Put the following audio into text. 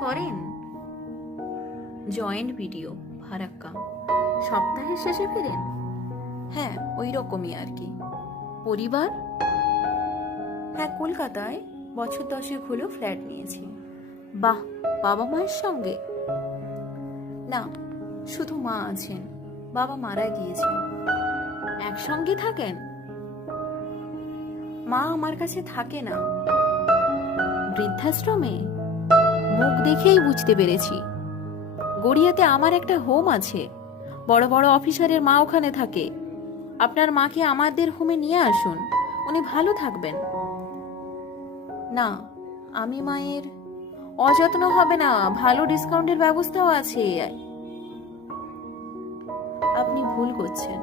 করেন? Joint video, Farakka. সপ্তাহের শেষে ফেরেন? হ্যাঁ, ওই রকমই আর কি। পরিবার? হ্যাঁ, কলকাতায় বছর 10 হলো ফ্ল্যাট নিয়েছি। বাহ, বাবা মায়ের সঙ্গে? না, শুধু মা আছেন, বাবা মারা গিয়েছেন। একসঙ্গে থাকেন? মা আমার কাছে থাকে না। বৃদ্ধাশ্রমে? মুখ দেখেই বুঝতে পেরেছি। গড়িয়াতে আমার একটা হোম আছে, বড় বড় অফিসারের মা ওখানে থাকে। আপনার মাকে আমাদের হোমে নিয়ে আসুন, উনি ভালো থাকবেন। না, আমি মায়ের অযত্ন হবে না, ভালো ডিসকাউন্টের ব্যবস্থাও আছে। আপনি ভুল করছেন।